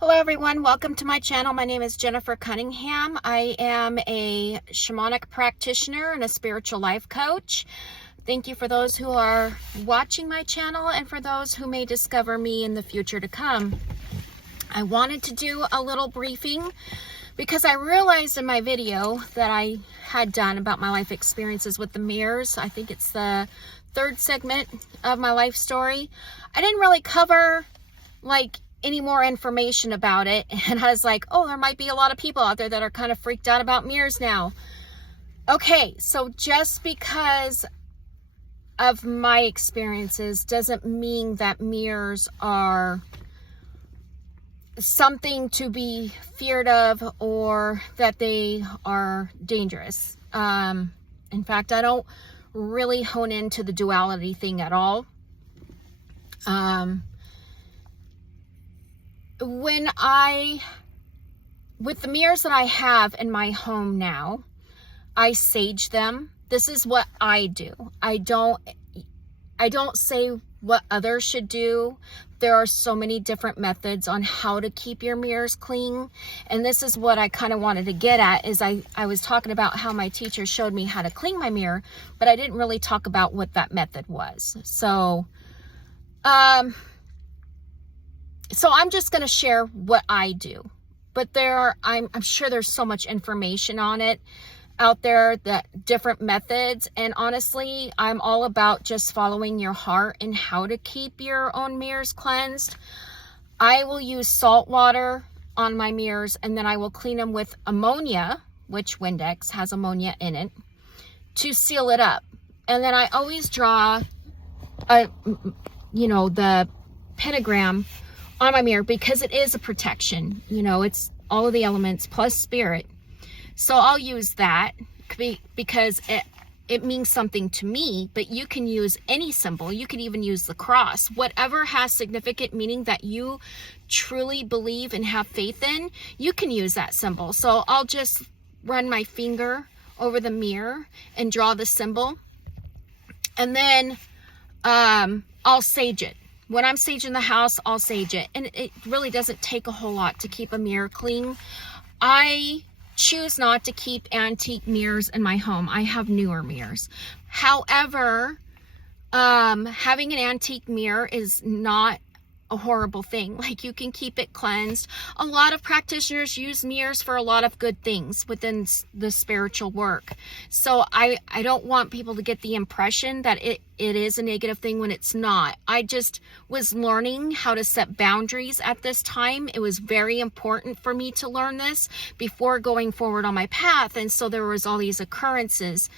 Hello everyone, welcome to my channel. My name is Jennifer Cunningham. I am a shamanic practitioner and a spiritual life coach. Thank you for those who are watching my channel and for those who may discover me in the future to come. I wanted to do a little briefing because I realized in my video that I had done about my life experiences with the mirrors, I think it's the third segment of my life story, I didn't really cover any more information about it. And I was like, oh, there might be a lot of people out there that are kind of freaked out about mirrors now. Okay, so just because of my experiences doesn't mean that mirrors are something to be feared of or that they are dangerous. In fact, I don't really hone into the duality thing at all. With the mirrors that I have in my home now, I sage them. This is what I do. I don't say what others should do. There are so many different methods on how to keep your mirrors clean. And this is what I kind of wanted to get at is I was talking about how my teacher showed me how to clean my mirror, but I didn't really talk about what that method was. So I'm just going to share what I do, but I'm sure there's so much information on it out there, that different methods. And honestly, I'm all about just following your heart and how to keep your own mirrors cleansed. I will use salt water on my mirrors, and then I will clean them with ammonia, which Windex has ammonia in it, to seal it up. And then I always draw the pentagram on my mirror because it is a protection. It's all of the elements plus spirit. So I'll use that because it means something to me, but you can use any symbol. You can even use the cross. Whatever has significant meaning that you truly believe and have faith in, you can use that symbol. So I'll just run my finger over the mirror and draw the symbol. And then I'll sage it. When I'm saging the house, I'll sage it. And it really doesn't take a whole lot to keep a mirror clean. I choose not to keep antique mirrors in my home. I have newer mirrors. However, having an antique mirror is not a horrible thing. You can keep it cleansed. A lot of practitioners use mirrors for a lot of good things within the spiritual work. So I don't want people to get the impression that it is a negative thing when it's not. I just was learning how to set boundaries at this time. It was very important for me to learn this before going forward on my path. And so there was all these occurrences.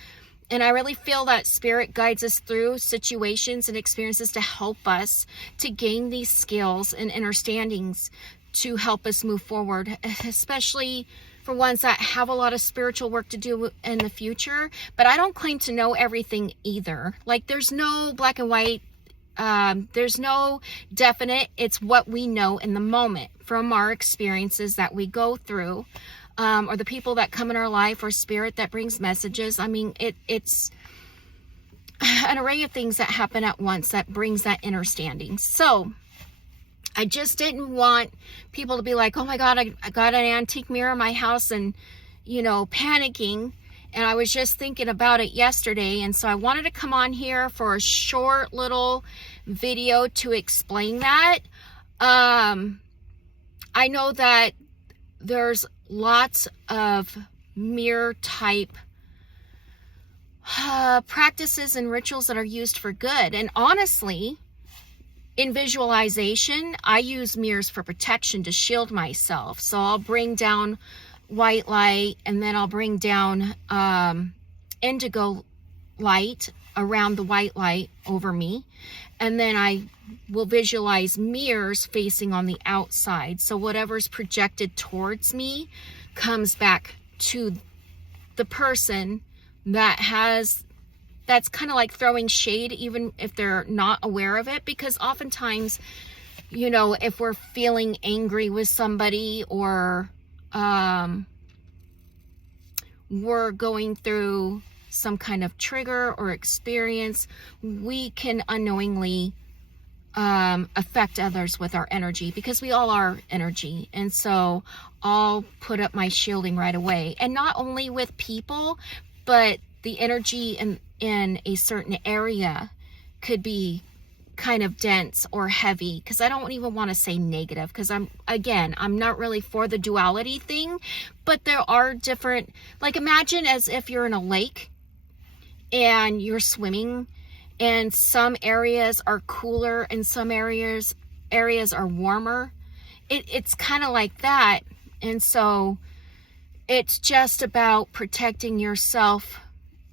And I really feel that spirit guides us through situations and experiences to help us to gain these skills and understandings to help us move forward, especially for ones that have a lot of spiritual work to do in the future. But I don't claim to know everything either. There's no black and white. There's no definite. It's what we know in the moment from our experiences that we go through. Or the people that come in our life, or spirit that brings messages. I mean, it's an array of things that happen at once that brings that understanding. So I just didn't want people to be like, oh my God, I got an antique mirror in my house and, panicking. And I was just thinking about it yesterday. And so I wanted to come on here for a short little video to explain that. I know that there's lots of mirror type practices and rituals that are used for good. And honestly, in visualization, I use mirrors for protection to shield myself. So I'll bring down white light, and then I'll bring down indigo light around the white light over me. And then I will visualize mirrors facing on the outside. So whatever's projected towards me comes back to the person that's kind of like throwing shade, even if they're not aware of it. Because oftentimes, if we're feeling angry with somebody, or we're going through some kind of trigger or experience, we can unknowingly affect others with our energy, because we all are energy. And so I'll put up my shielding right away, and not only with people, but the energy in a certain area could be kind of dense or heavy, because I don't even want to say negative, because I'm not really for the duality thing, but there are different, like, imagine as if you're in a lake and you're swimming, and some areas are cooler and some areas are warmer. It's kind of like that. And so it's just about protecting yourself,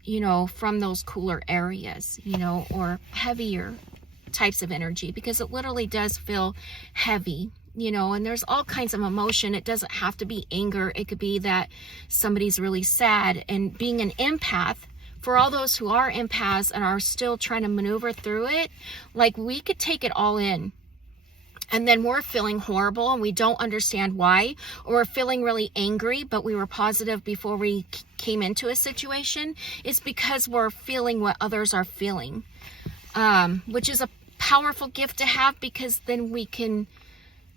you know, from those cooler areas, you know, or heavier types of energy, because it literally does feel heavy, you know. And there's all kinds of emotion. It doesn't have to be anger. It could be that somebody's really sad. And being an empath, for all those who are empaths and are still trying to maneuver through it, like, we could take it all in, and then we're feeling horrible and we don't understand why, or we're feeling really angry but we were positive before we came into a situation. It's because we're feeling what others are feeling, which is a powerful gift to have, because then we can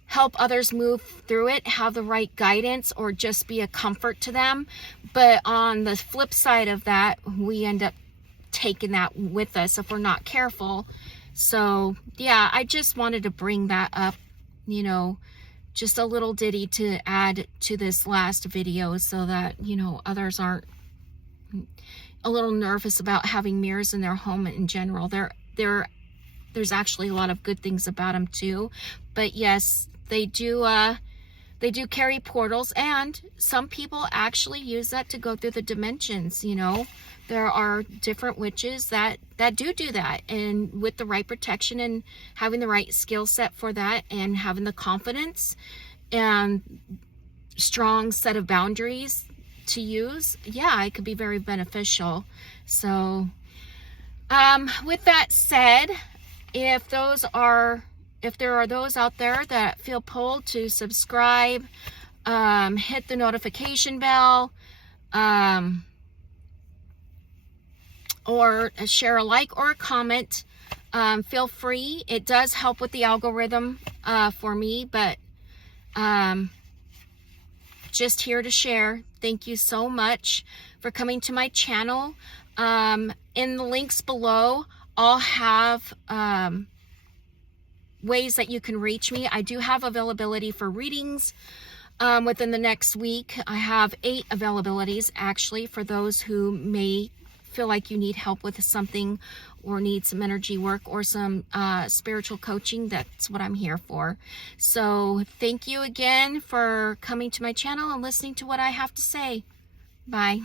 help others move through it, have the right guidance, or just be a comfort to them. But on the flip side of that, we end up taking that with us if we're not careful. So yeah, I just wanted to bring that up, you know, just a little ditty to add to this last video, so that, you know, others aren't a little nervous about having mirrors in their home in general. There's actually a lot of good things about them too. But yes, they do carry portals, and some people actually use that to go through the dimensions, you know. There are different witches that do that, and with the right protection and having the right skill set for that, and having the confidence and strong set of boundaries to use, yeah, it could be very beneficial. So with that said, if there are those out there that feel pulled to subscribe, hit the notification bell, or share a like or a comment, feel free. It does help with the algorithm for me, but just here to share. Thank you so much for coming to my channel. In the links below, I'll have ways that you can reach me. I do have availability for readings within the next week. I have 8 availabilities actually, for those who may feel like you need help with something, or need some energy work, or some spiritual coaching. That's what I'm here for. So thank you again for coming to my channel and listening to what I have to say. Bye.